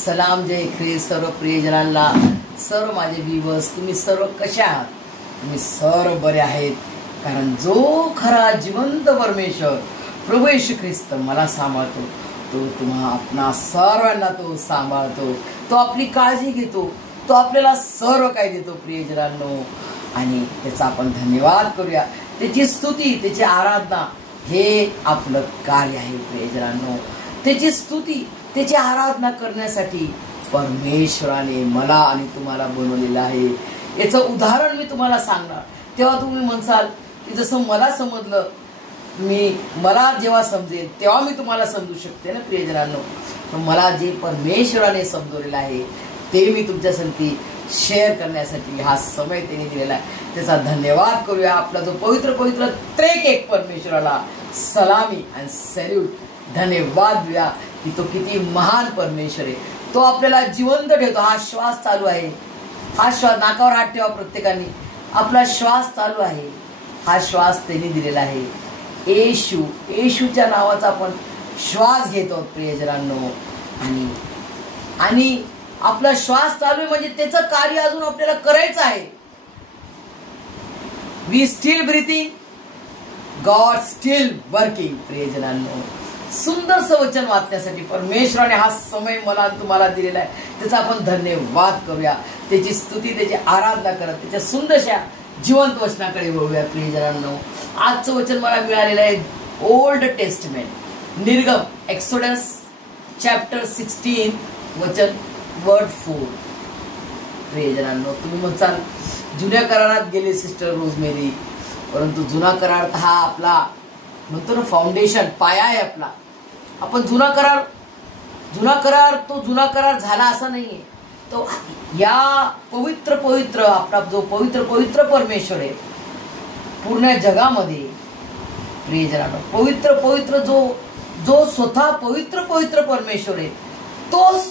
सलाम जय ख्रिस्त सर्व प्रियजनांना, सर्व माझे व्ह्यूअर्स, तुम्ही सर्व कशा आहात? तुम्ही सर्व बरे आहेत, कारण जो खरा जिवंत परमेश्वर प्रभू येशू ख्रिस्त मला सांभाळतो, तो तुम्हा आपणा सर्वांना तो सांभाळतो, तो आपली काळजी घेतो, तो आपल्याला सर्व काही देतो प्रियजनांनो. आणि त्याचा आपण धन्यवाद करूया, त्याची स्तुती, त्याची आराधना हे आपलं कार्य आहे प्रियजनांनो. त्याची स्तुती, त्याची आराधना करण्यासाठी परमेश्वराने मला आणि तुम्हाला बनवलेलं आहे. याचं उदाहरण मी तुम्हाला सांगणार, तेव्हा तुम्ही म्हणसाल की जसं मला समजलं, मला जेव्हा समजेल तेव्हा मी तुम्हाला समजू शकते ना प्रियजनांनो. तर मला जे परमेश्वराने समजवलेलं आहे ते मी तुमच्यासाठी शेअर करण्यासाठी हा समय त्यांनी दिलेला आहे. त्याचा धन्यवाद करूया. आपला जो पवित्र पवित्र त्रेक एक परमेश्वराला सलामी आणि सॅल्यूट, धन्यवाद देऊया की तो किती महान परमेश्वर आहे. तो आपल्याला जिवंत ठेवतो. हा श्वास चालू आहे, हा श्वास, नाकावर हात ठेवा प्रत्येकाने. आपला श्वास चालू आहे, हा श्वास त्यांनी दिलेला आहे. येशूच्या नावाचा आपण श्वास घेतो प्रियजनांनो. आणि आपला श्वास चालू आहे म्हणजे त्याचं कार्य अजून आपल्याला करायचं आहे. We still breathing, God still working प्रियजनांनो. सुंदरसं वचन वाचण्यासाठी परमेश्वराने हा समय मला तुम्हाला दिलेला आहे. त्याचा आपण धन्यवाद करूया, त्याची स्तुती, त्याची आराधना करत त्याच्या सुंदरशा जिवंत वचनाकडे वळूया प्रियजनांनो. आजचं वचन मला मिळालेलं आहे ओल्ड टेस्टमेंट, निर्गम, एक्सोडस चॅप्टर 16 वचन वर्ड 4 प्रियजनांनो. तुम्ही म्हणसाल जुन्या करारात गेले सिस्टर रोजमेरी, परंतु जुना करार हा आपला म्हणतो ना फाउंडेशन, पाया आहे आपला. आपण जुना करार तो जुना करार झाला असा नाहीये. तो या पवित्र आपला जो पवित्र परमेश्वर आहे पूर्ण जगामध्ये प्रियजनांनो, पवित्र जो स्वतः पवित्र परमेश्वर आहे, तोच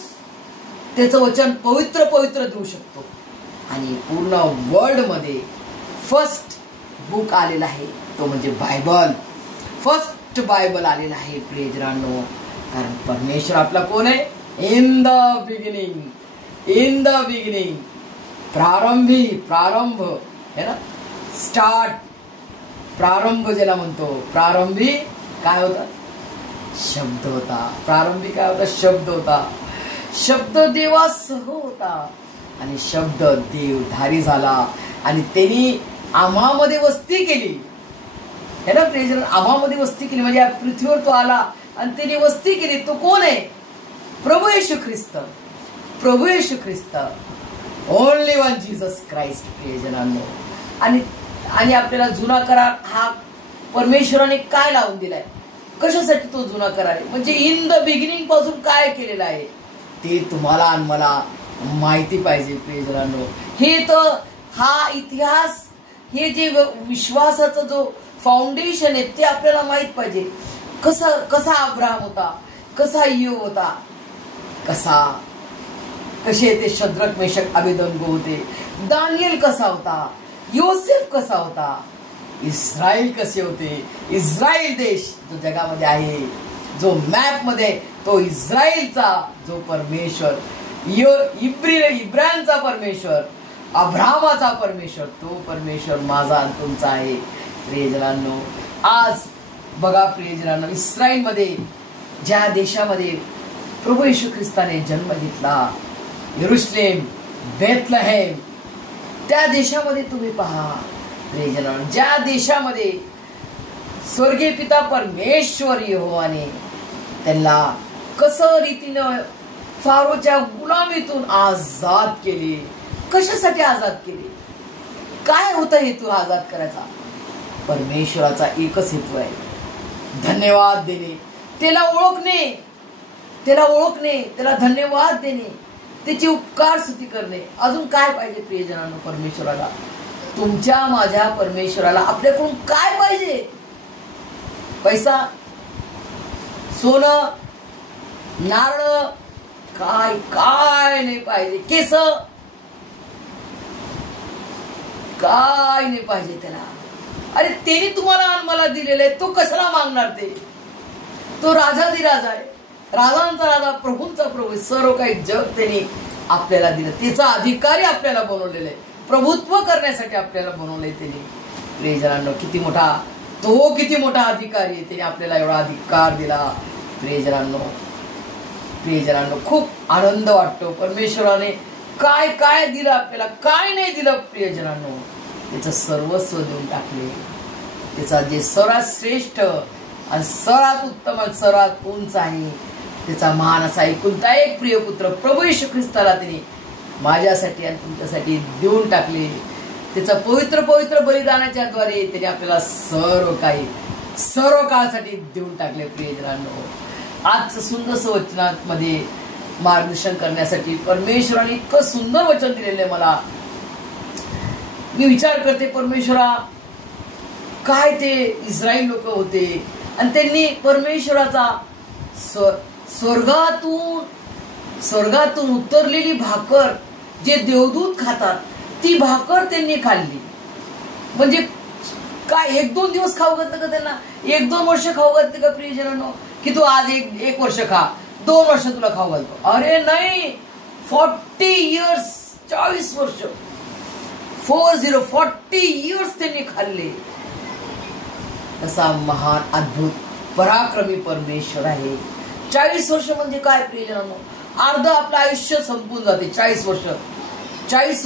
त्याचं वचन पवित्र देऊ शकतो. आणि पूर्ण वर्ल्ड मध्ये फर्स्ट बुक आलेला आहे तो म्हणजे बायबल. फर्स्ट बायबल आलेला आहे प्रियजनांनो. कारण परमेश्वर आपला कोण आहे? इन द बिगिनिंग, प्रारंभ है ना, स्टार्ट, प्रारंभ ज्याला म्हणतो. प्रारंभी काय होता? शब्द होता. प्रारंभी काय होता? शब्द होता. शब्द देवासह होता आणि शब्द देवधारी झाला आणि त्यांनी आम्हामध्ये वस्ती केली है ना प्रियजन. आम्हामध्ये वस्ती केली म्हणजे या पृथ्वीवर तो आला आणि त्यांनी वस्ती केली. तो कोण आहे? प्रभू Yeshu Khrist, only one Jesus Christ प्रियजनांनो. आणि आपल्याला जुना करार हा परमेश्वराने काय लावून दिलाय? कशासाठी तो जुना करार आहे? म्हणजे इन द बिगिनिंग पासून काय केलेलं आहे ते तुम्हाला आणि मला माहिती पाहिजे प्रियजनांनो. हे तर हा इतिहास, हे जे विश्वासाचा जो फाउंडेशन आहे ते आपल्याला माहित पाहिजे. कसा अब्राहम होता, कसा इयोब होता, कसे ते शद्रक मेशक अबेदनगो होते, दानियल कसा होता, योसेफ कसा होता, इस्रायल कसे होते. इस्रायल देश जो जगामध्ये आहे, जो मॅप मध्ये, तो इस्रायलचा जो परमेश्वर, इब्राहिमचा परमेश्वर, अब्राहमाचा परमेश्वर, तो परमेश्वर माझा आणि तुमचा आहे प्रियजनांनो. आज बघा प्रियजनांनो, इस्रायल मध्ये, ज्या देशामध्ये प्रभू येशू ख्रिस्ताने जन्म घेतला, यरुशलेम, बेथलहेम, त्या देशामध्ये तुम्ही पहा प्रियजनांनो, ज्या देशामध्ये स्वर्गीय पिता परमेश्वर यहोवाने त्यांना कसं रीतीनं फारोच्या गुलामीतून आजाद केले. कशासाठी आजाद केले? काय होतं हेतू आजाद करायचा? परमेश्वराचा एकच हेतू आहे, धन्यवाद देणे, त्याला ओळखणे, त्याला धन्यवाद देणे, त्याची उपकार स्तुती करणे. अजून काय पाहिजे प्रियजनांनो परमेश्वराला? तुमच्या माझ्या परमेश्वराला आपल्याकडून काय पाहिजे? पैसा, सोनं, नारळ, काय नाही पाहिजे. केस, काय नाही पाहिजे त्याला. अरे त्याने तुम्हाला आणि मला दिलेलं आहे, तो कशाला मागणार? ते तो राजाधिराज आहे, राजांचा राजा, प्रभूंचा प्रभू, सर्व काही जग त्यांनी आपल्याला दिलं. त्याचा अधिकारी आपल्याला बनवलेलं आहे, प्रभुत्व करण्यासाठी आपल्याला बनवलंय त्यांनी. प्रियजनांनो, किती मोठा अधिकारी आहे, त्याने आपल्याला एवढा अधिकार दिला. प्रियजनांनो, खूप आनंद वाटतो. परमेश्वराने काय काय दिलं आपल्याला, काय नाही दिलं. प्रियजनांनो, त्याचं सर्वस्व देऊन टाकले. त्याचा जे सर्वात श्रेष्ठ आणि सर्वात उत्तम आणि सर्वात उंच आहे, त्याचा महान असा एकुलता एक प्रिय पुत्र प्रभू येशू ख्रिस्ताला त्याने माझ्यासाठी आणि तुमच्यासाठी देऊन टाकले. त्याचा पवित्र पवित्र बलिदानाच्या द्वारे त्याने आपल्याला सर्व काळासाठी देऊन टाकले. प्रियजनांनो, आजचं सुंदर वचनामध्ये मार्गदर्शन करण्यासाठी परमेश्वराने इतकं सुंदर वचन दिलेलं आहे. मला मी विचार करते, परमेश्वरा काय ते इस्राईल लोक होते आणि त्यांनी परमेश्वराचा स्वर्गातून उतरलेली भाकर जे देवदूत खातात ती भाकर त्यांनी खाल्ली. म्हणजे काय 1-2 दिवस खाऊ घातलं का त्यांना? 1-2 वर्ष खाऊ घातले का? प्रियजनांनो, की तू आज एक वर्ष खा, 2 वर्ष तुला खाऊ घालतो. अरे नाही, 40 इयर्स, 40 वर्ष, 40 इयर्स त्यांनी खाल्ले. असा महान अद्भुत पराक्रमी परमेश्वर आहे. 40 वर्ष म्हणजे काय प्रियजनांनो? अर्ध आपलं आयुष्य संपून जाते. 40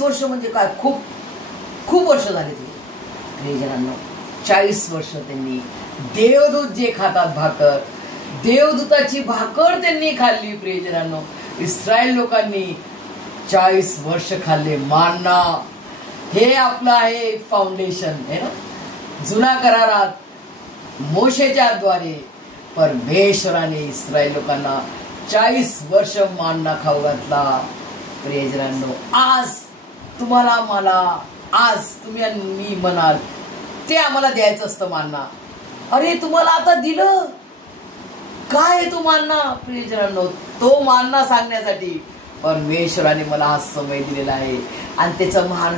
वर्ष म्हणजे काय? खूप वर्ष झाले ते. प्रियजनांनो, 40 वर्ष त्यांनी देवदूत जे खातात भाकर, देवदूताची भाकर त्यांनी खाल्ली. प्रियजनांनो, इस्रायल लोकांनी 40 वर्ष खाल्ले मान्ना. हे आपलं आहे फाउंडेशन आहे ना. जुना करारात मोशेच्या द्वारे परमेश्वराने इस्रायल लोकांना 40 वर्ष मान्ना खाऊ घातला. प्रियजनांनो, आज तुम्हाला मला, आज तुम्ही आणि मी म्हणाल ते आम्हाला द्यायचं असतं मान्ना. अरे तुम्हाला आता दिलं काय तो मान्ना? प्रियजनांनो, तो मान्ना सांगण्यासाठी परमेश्वराने मला हा समय दिलेला आहे. आणि त्याचं महान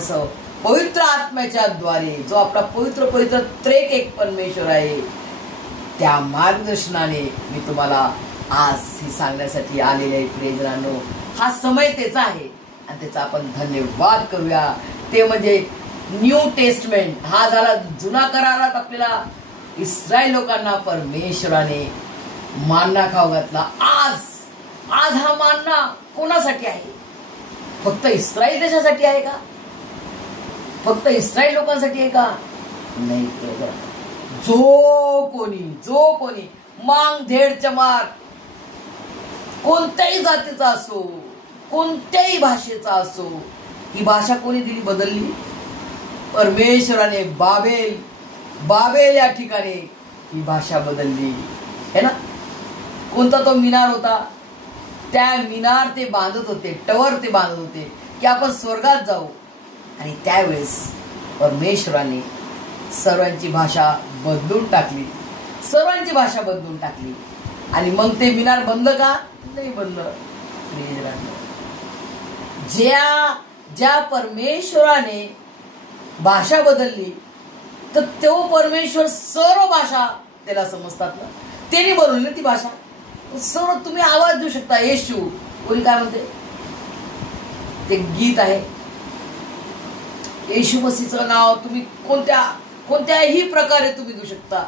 पवित्र आत्म्याच्या द्वारे, जो आपला पवित्र पवित्र त्रेक एक परमेश्वर आहे, त्या मार्गदर्शनाने मी तुम्हाला आज हे सांगण्यासाठी आलेले आहे. प्रियजनांनो, हा समय त्याचा आहे आणि त्याचा आपण धन्यवाद करूया. ते म्हणजे न्यू टेस्टमेंट. हा झाला जुना करारात आपल्याला इस्रायल लोकांना परमेश्वराने मान्ना खाऊ घातला. आज हा मान्ना कोणासाठी आहे? फक्त इस्रायल देशासाठी आहे का? फक्त इस्रायल लोकांसाठी आहे का? नाही. जो कोणी मांग धेड चमार, कोणत्याही जातीचा असो, कोणत्याही भाषेचा असो, ही भाषा कोणी दिली? बदलली परमेश्वराने. बाबेल या ठिकाणी ही भाषा बदलली है ना. कोणता तो मिनार होता, त्या मिनार ते बांधत होते, टवर ते बांधत होते की आपण स्वर्गात जाऊ. आणि त्यावेळेस परमेश्वराने सर्वांची भाषा बदलून टाकली. आणि मग ते मिनार बंद का? नाही बंद. ज्या परमेश्वराने भाषा बदलली तर तो परमेश्वर सर्व भाषा त्याला समजतात ना. त्याने बनवली ती भाषा. सर्व तुम्ही आवाज देऊ शकता. येशू कोणी काय म्हणते, ते गीत आहे. येशू मसीचं नाव तुम्ही कोणत्याही प्रकारे तुम्ही घेऊ शकता.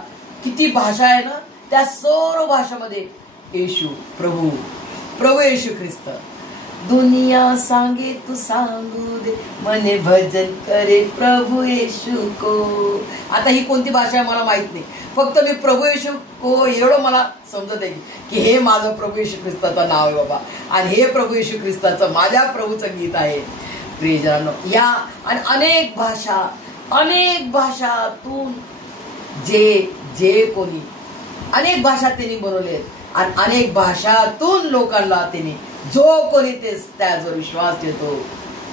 किती भाषा आहे ना, त्या सर्व भाषामध्ये येशू प्रभू येशू ख्रिस्त. दुनिया सांगे तू सांगू दे, मने भजन करे प्रभू येशू को. आता ही कोणती भाषा आहे मला माहित नाही, फक्त मी प्रभू येशू को एवढं मला समजत आहे की हे माझं प्रभू येशू ख्रिस्ताचं नाव आहे बाबा, आणि हे प्रभू येशू ख्रिस्ताचं माझ्या प्रभूचं गीत आहे. प्रियजनांनो, या आणि अनेक भाषातून जे कोणी अनेक भाषा त्यांनी बनवले आणि अनेक भाषातून लोकांना त्यांनी जो कोणी त्यावर विश्वास ठेवतो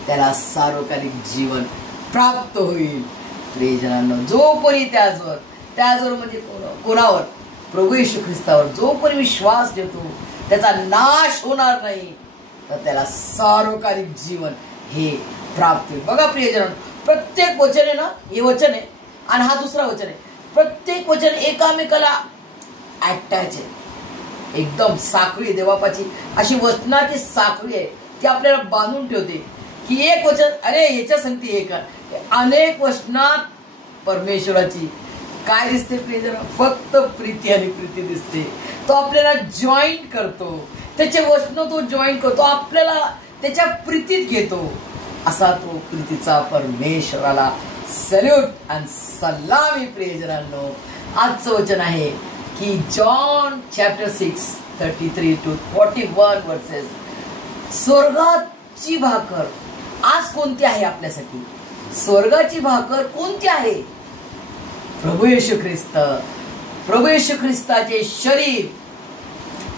त्याला सार्वकालिक जीवन प्राप्त होईल. प्रियजनांनो, जो कोणी त्याजवर म्हणजे कोणावर? प्रभू येशू ख्रिस्तावर जो कोणी विश्वास ठेवतो त्याचा नाश होणार नाही, तर त्याला सार्वकालिक जीवन हे प्राप्त होईल. बघा प्रियजनांनो, प्रत्येक वचन आहे ना, हे वचन आहे आणि हा दुसरा वचन आहे. प्रत्येक वचन एकामेकाला अटॅच आहे. एकदम साखळी देवापाची अशी वचनाची साखळी आहे, ती आपल्याला बांधून ठेवते की एक वचन, अरे याच्या संगती एक अनेक वचनात परमेश्वराची काय दिसते प्रियजन? फक्त प्रीती आणि प्रीती दिसते. तो आपल्याला जॉईंट करतो, त्याचे वचन तो जॉईंट करतो, आपल्याला त्याच्या प्रीतीत घेतो. असा तो प्रीतीचा परमेश्वराला सल्यूट आणि सलामी. प्रियजनांनो, आजचं वचन आहे की जॉन चॅप्टर 6:33 to 41 वर्सेस. स्वर्गाची भाकर आज कोणती आहे आपल्यासाठी? स्वर्गाची भाकर कोणती आहे? प्रभू येशू ख्रिस्त. प्रभू येशू ख्रिस्ताचे शरीर,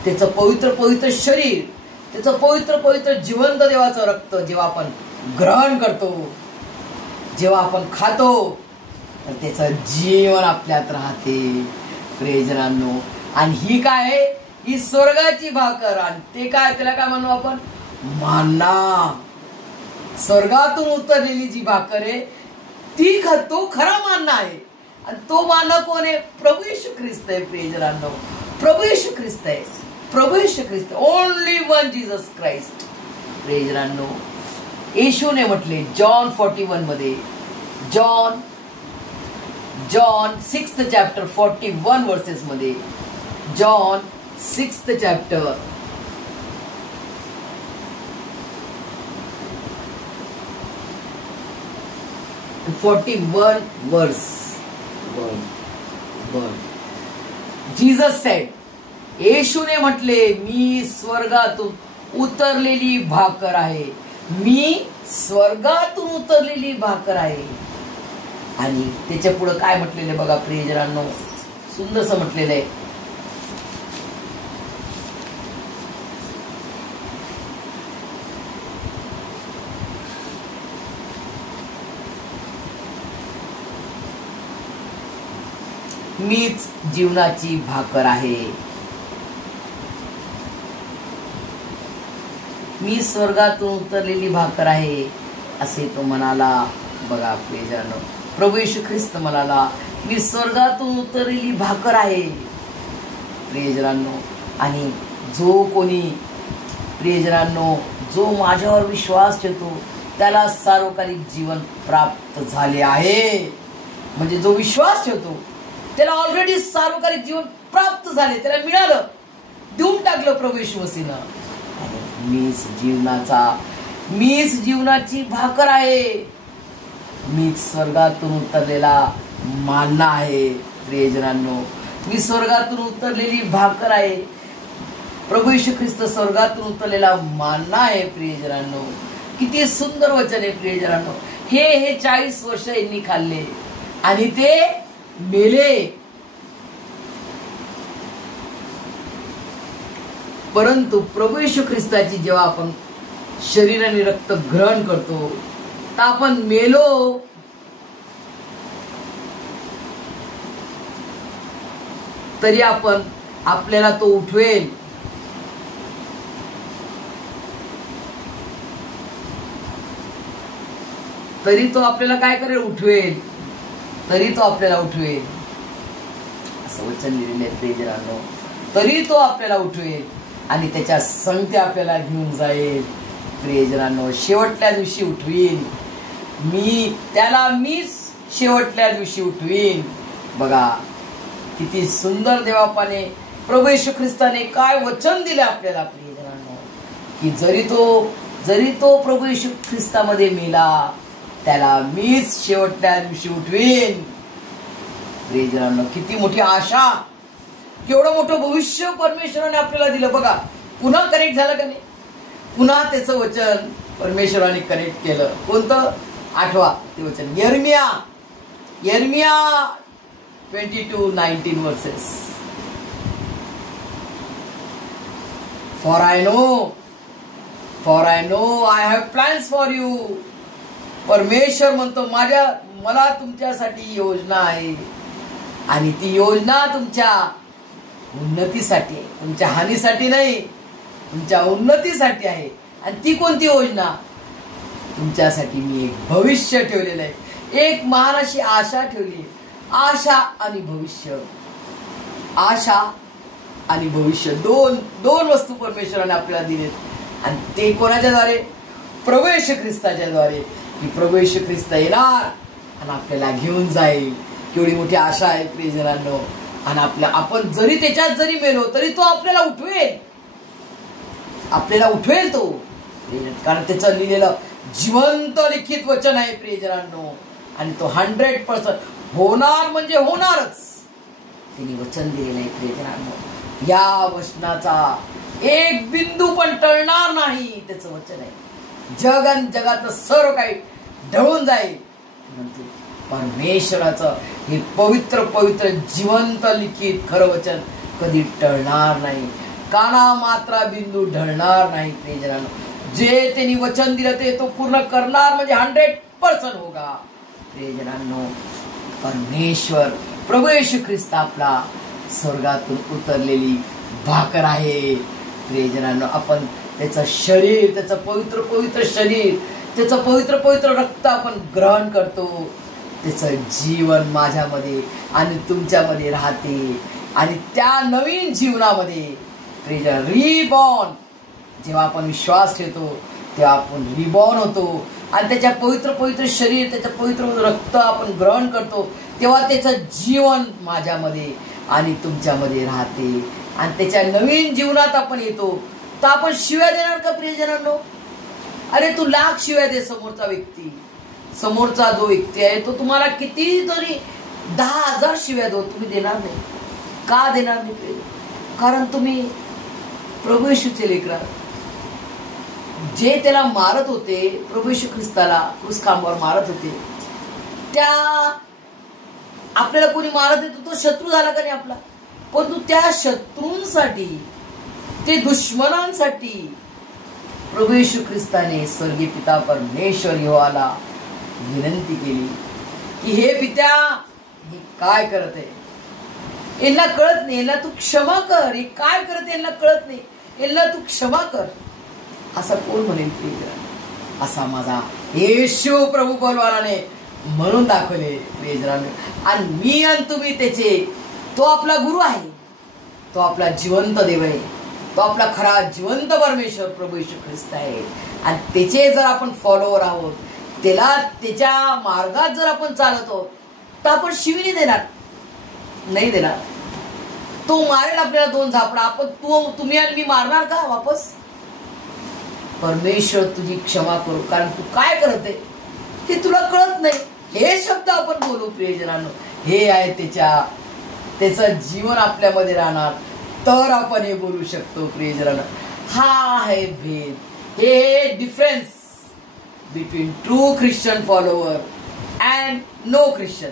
त्याचं पवित्र पवित्र शरीर, त्याचं पवित्र पवित्र जिवंत देवाचं रक्त जेव्हा आपण ग्रहण करतो, जेव्हा आपण खातो, तर त्याचं जीवन आपल्यात राहते प्रियजनांनो. आणि ही काय आहे? ही स्वर्गाची भाकर. आणि ते काय, त्याला काय म्हणू आपण? मन्ना. स्वर्गातून उतरलेली जी भाकर आहे ती तो खरा मन्ना आहे. आणि तो मन्ना कोण आहे? प्रभू येशू ख्रिस्त आहे प्रियजनांनो. प्रभू येशू ख्रिस्त आहे. प्रभू Yeshu Khrist, only one Jesus Christ. प्रियजनांनो, येशूने म्हटले जॉन 41 मध्ये, जॉन 6th chapter 41 वर्सेस मध्ये, John 6th chapter 41 verse 1. Jesus said, येशूने म्हटले, मी स्वर्गातून उतरलेली भाकर आहे. मी स्वर्गातून उतरलेली भाकर आहे. आणि त्याच्या पुढे काय म्हटलेलं आहे बघा प्रियजनांनो, सुंदरसं म्हटलेलं आहे. मीच जीवनाची भाकर आहे. मी स्वर्गातून उतरलेली भाकर आहे असे तो म्हणाला. बघा प्रियजनांनो, प्रभू येशू ख्रिस्त म्हणाला, मी स्वर्गातून उतरलेली भाकर आहे प्रियजनांनो. आणि जो कोणी प्रियजनांनो, जो माझ्यावर विश्वास ठेवतो त्याला सार्वकालिक जीवन प्राप्त झाले आहे. म्हणजे जो विश्वास ठेवतो त्याला ऑलरेडी सार्वकालिक जीवन प्राप्त झाले, त्याला मिळालं, देऊन टाकलं प्रभू येशू मसीहनं. मीच जीवनाची भाकर आहे. मीच स्वर्गातून उतरलेला मन्ना आहे प्रियजनांनो. मी स्वर्गातून उतरलेली भाकर आहे. प्रभू येशू ख्रिस्त स्वर्गातून उतरलेला मन्ना आहे प्रियजनांनो. किती सुंदर वचन आहे प्रियजनांनो. हे 40 वर्ष यांनी खाल्ले आणि ते मेले, परंतु प्रभू येशू ख्रिस्ताची जेव्हा आपण शरीर आणि रक्त ग्रहण करतो तर आपण मेलो, तरी आपल्याला तो उठवेल. तरी तो आपल्याला काय करेल? उठवेल. तरी तो आपल्याला उठवेल असं वचन लिहिलेलं आहे प्रियजनांनो. तरी तो आपल्याला उठवेल आणि त्याच्या संगती आपल्याला घेऊन जाईल प्रियजनांनो. शेवटल्या दिवशी उठवीन मीच शेवटल्या दिवशी उठवीन. बघा किती सुंदर देवापाने प्रभू येशू ख्रिस्ताने काय वचन दिले आपल्याला प्रियजनांनो, की जरी तो प्रभू येशू ख्रिस्तामध्ये मेला त्याला मीच शेवटल्या दिवशी उठवीन. प्रियजनांनो, किती मोठी आशा, केवढं मोठं भविष्य परमेश्वराने आपल्याला दिलं. बघा पुन्हा कनेक्ट झालं का नाही? पुन्हा त्याचं वचन परमेश्वराने कनेक्ट केलं. कोणतं? आठवा ते वचन, यिर्मया 22:19 versus. For I know I have plans for you. परमेश्वर म्हणतो, मला तुमच्यासाठी योजना आहे आणि ती योजना तुमच्या उन्नतीसाठी आहे, तुमच्या हानीसाठी नाही, तुमच्या उन्नतीसाठी आहे. आणि ती कोणती योजना? तुमच्यासाठी मी एक भविष्य ठेवलेलं आहे, एक महान अशी आशा ठेवली. आशा आणि भविष्य. आशा आणि भविष्य, दोन वस्तू परमेश्वराने आपल्याला दिलेत आणि ते कोणाच्या द्वारे? प्रभू येशू ख्रिस्ताच्या द्वारे. की प्रभू येशू ख्रिस्त येणार आणि आपल्याला घेऊन जाईल. केवढी मोठी आशा आहे प्रियजनांनो. आणि आपण जरी त्याच्यात जरी मेलो तरी तो आपल्याला उठवेल तो, कारण त्याचं लिहिलेलं जिवंत लिखित वचन आहे प्रियजनांनो. आणि तो 100% होणार म्हणजे होणारच. त्यांनी वचन दिलेलं आहे प्रियजनांनो. या वचनाचा एक बिंदू पण टळणार नाही, त्याचं वचन आहे. जगातलं सर्व काही ढळून जाईल, परंतु परमेश्वराचं हे पवित्र जिवंत लिखित खरं वचन कधी टळणार नाही. काना मात्रा बिंदू ढळणार नाही प्रियजनांनो. जे त्यांनी वचन दिलं ते तो पूर्ण करणार म्हणजे 100% होगा प्रियजनांनो. परमेश्वर प्रभू येशू ख्रिस्त आपला स्वर्गातून उतरलेली भाकर आहे प्रियजनांनो. आपण त्याचं शरीर, त्याचं पवित्र शरीर, त्याचं पवित्र रक्त आपण ग्रहण करतो. त्याचं जीवन माझ्यामध्ये आणि तुमच्यामध्ये राहते. आणि त्या नवीन जीवनामध्ये रिबॉर्न, जेव्हा आपण विश्वास ठेवतो तेव्हा आपण रिबॉर्न होतो. आणि त्याच्या पवित्र शरीर, त्याचं पवित्र रक्त आपण ग्रहण करतो, तेव्हा त्याचं जीवन माझ्यामध्ये आणि तुमच्यामध्ये राहते. आणि त्याच्या नवीन जीवनात आपण येतो. तर आपण शिव्या देणार का प्रियजनांनो? अरे तू लाख शिव्या दे. समोरचा जो व्यक्ती आहे तो तुम्हाला किती तरी 10,000 शिव्या दो, तुम्ही देणार नाही. का देणार नाही? कारण तुम्ही प्रभू येशूचे लेकरं. जे त्याला मारत होते, प्रभू येशू ख्रिस्ताला क्रूस खांबावर मारत होते, त्या आपल्याला कोणी मारत येतो तो शत्रू झाला का नाही आपला? परंतु त्या शत्रूंसाठी, ते दुश्मनांसाठी प्रभू येशू ख्रिस्ताने स्वर्गीय पिता परमेश्वर यहोवाला विनंती केली की हे पित्या, हे काय करत आहे? यांना कळत नाही, यांना तू क्षमा कर. हे काय करत, यांना कळत नाही, यांना तू क्षमा कर. असा कोण म्हणेल प्रियजन? असा माझा येशू प्रभू बलवानाने म्हणून दाखवले प्रियजनांनो. आणि मी आणि तुम्ही त्याचे, तो आपला गुरु आहे, तो आपला जिवंत देव आहे, तो आपला खरा जिवंत परमेश्वर प्रभू येशू ख्रिस्त आहे. आणि त्याचे जर आपण फॉलोअर आहोत, त्याला त्याच्या मार्गात जर आपण चालत आहोत, तर आपण शिवी नाही देणार. तो मारेल आपल्याला 2 झापडा, आपण तुम्ही आणि मी मारणार का वापस? परमेश्वर तुझी क्षमा करू, कारण तू काय करत आहे ते तुला कळत नाही. हे शब्द आपण बोलू प्रियजनांनो. हे आहे त्याचं जीवन आपल्यामध्ये राहणार, तर आपण हे बोलू शकतो प्रियजनांनो. हा आहे भेद, हे difference between true Christian follower and no Christian,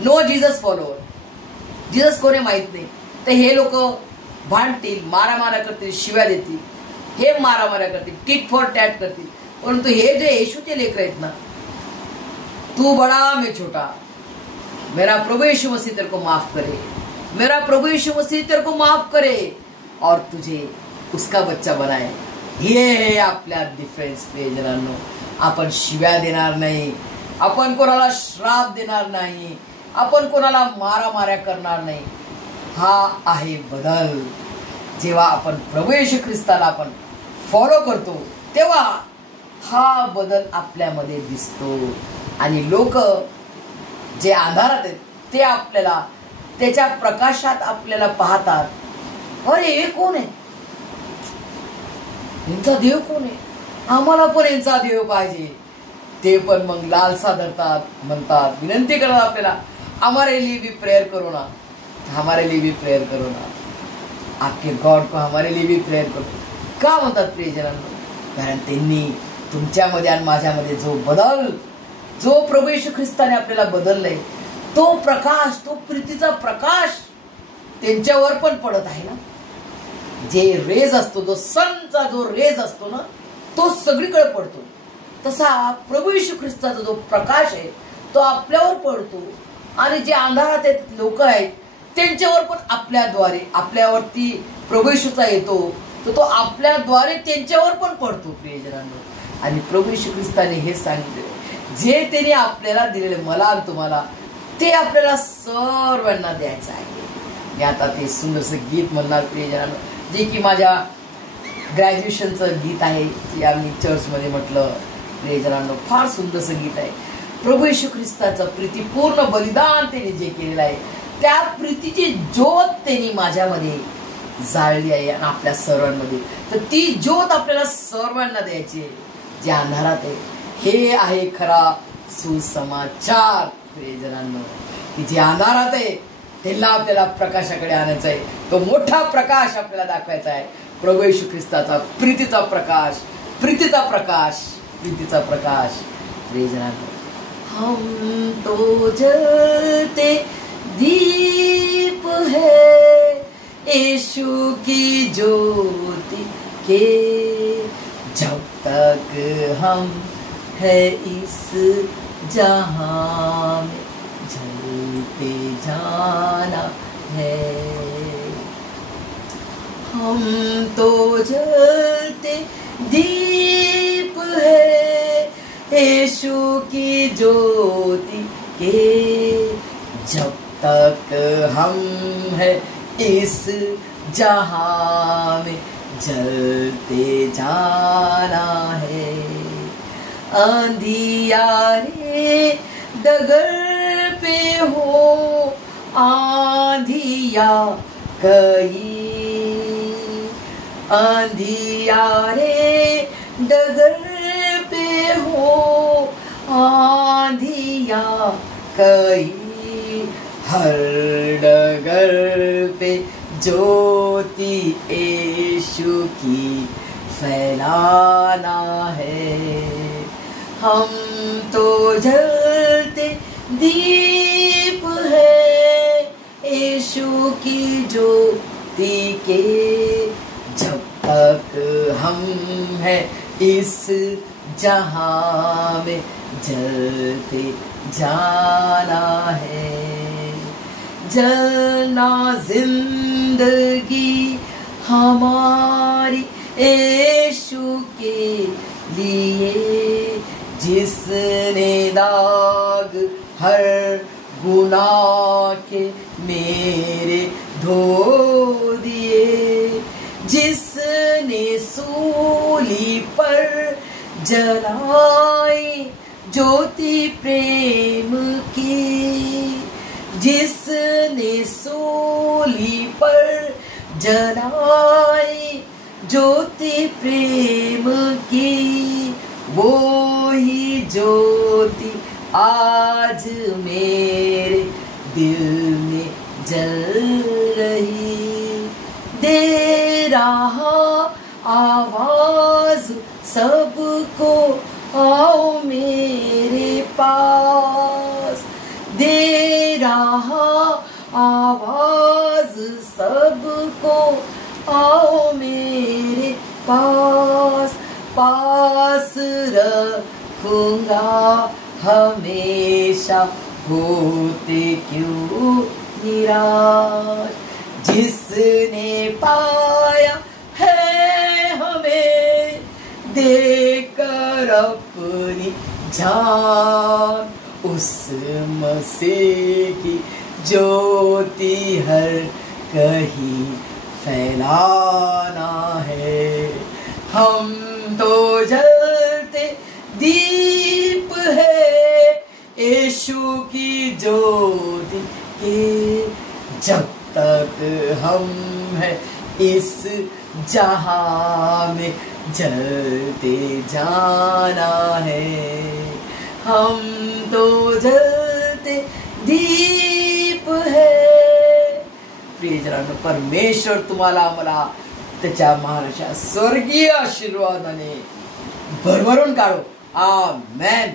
no Jesus follower. Jesus कोणी माहित नाही, तर हे लोक भांडतील, मारामारा करतील, शिव्या देतील, हे मारामारा करतील, टिट फॉर टॅट करतील. परंतु हे जे येशूचे लेकर आहेत ना, तू बड़ा मैं छोटा, मेरा प्रभु यीशु मसीह तेरे को माफ करे, मेरा प्रभु यीशु मसीह तेरे को माफ करे और तुझे उसका बच्चा बनाए. हे आहे आपल्या डिफरन्स प्रियजनांनो. आपण शिव्या देणार नाही, आपण कोणाला श्राप देणार नाही, आपण कोणाला मारामाऱ्या करणार नाही. हा आहे बदल. जेव्हा आपण प्रभू येशू ख्रिस्ताला आपण फॉलो करतो, तेव्हा हा बदल आपल्यामध्ये दिसतो. आणि लोक जे अंधारात आहेत ते आपल्याला त्याच्या प्रकाशात आपल्याला पाहतात. अरे हे कोण आहे? यांचा देव कोण आहे? आम्हाला पण यांचा देव पाहिजे. ते पण मग लालसा धरतात, म्हणतात, विनंती करतात आपल्याला, हमारे लिए भी प्रेयर करो ना, हमारे लिए भी प्रेयर करो ना, आपके गॉड को हमारे लिए भी प्रेयर करो. का म्हणतात प्रियजनांनो? कारण त्यांनी तुमच्यामध्ये आणि माझ्यामध्ये जो प्रभू येशू ख्रिस्ताने आपल्याला बदललंय, तो प्रकाश, तो प्रीतीचा प्रकाश त्यांच्यावर पण पडत आहे ना. जे रेज असतो, जो सनचा जो रेज असतो ना, तो सगळीकडे पडतो. तसा प्रभू येशू ख्रिस्ताचा जो प्रकाश आहे तो आपल्यावर पडतो. आणि जे अंधारात लोक आहेत त्यांच्यावर पण आपल्यावरती प्रभू येशूचा येतो, तर तो आपल्याद्वारे त्यांच्यावर पण पडतो प्रियजनांनो. आणि प्रभू येशू ख्रिस्ताने हे सांगितले, जे त्यांनी आपल्याला दिलेले, मला आणि तुम्हाला, ते आपल्याला सर्वांना द्यायचं आहे. मी आता ते सुंदरसं गीत म्हणणार प्रियजनांनो, जे की माझ्या ग्रॅज्युएशनचं गीत आहे, जे आम्ही चर्चमध्ये म्हटलं. प्रियजनांनो, फार सुंदरसं गीत आहे. प्रभू येशू ख्रिस्ताचं प्रीतीपूर्ण बलिदान त्यांनी जे केलेलं आहे, त्या प्रीतीची ज्योत त्यांनी माझ्यामध्ये जाळली आहे आणि आपल्या सर्वांमध्ये. तर ती ज्योत आपल्याला सर्वांना द्यायची आहे जे अंधारात आहे. हे आहे खरा सुसमाचार प्रियजनांनो, की जे अंधारात आहे त्याला आपल्याला प्रकाशाकडे आणायचं आहे. तो मोठा प्रकाश आपल्याला दाखवायचा आहे, प्रभू येशू ख्रिस्ताचा प्रीतीचा प्रकाश, प्रीतीचा प्रकाश, प्रीतीचा प्रकाश. प्रियजनांनो, हम तो जलते दीप है यीशु की ज्योति के, जब तक हम है इस जहां में जलते जाना है. हम तो जलते दीप है यीशु की ज्योति के, जब तक हम है इस जहां में जलते जाना है. अंधियारे डगर पे हो आंधिया कहीं, अंधियारे डगर पे हो आंधिया कहीं, हर डगर पे ज्योति यीशु की फैलाना है. हम तो जलते दीप है यीशु की ज्योति के, जब तक हम है इस जहां में जलते जाना है. जलना जिंदगी हमारी यीशु के लिए, जिसने दाग हर गुनाह के मेरे धो दिए, जिसने सूली पर जलाई ज्योति प्रेम की, जिसने सूली पर जलाई ज्योति प्रेम की, वो ही ज्योति आज मेरे दिल में जल रही, दे रहा आवाज सबको आओ मेरे पास, दे रहा आवाज सबको आओ मेरे पास, पास रखूंगा हमेशा होते क्यों निराश, जिसने पाया है हमें देकर अपनी जान, उस मसीह की ज्योति हर कहीं फैलाना है. हम तो जलते दीप है यीशु की ज्योति के, जब तक हम है इस जहां में जलते जाना है. हम तो जलते दीप है. प्रियजनांनो, परमेश्वर तुम्हाला आम्हाला त्याच्या महाराष्ट्राच्या स्वर्गीय आशीर्वादाने भरभरून काढो. आमेन.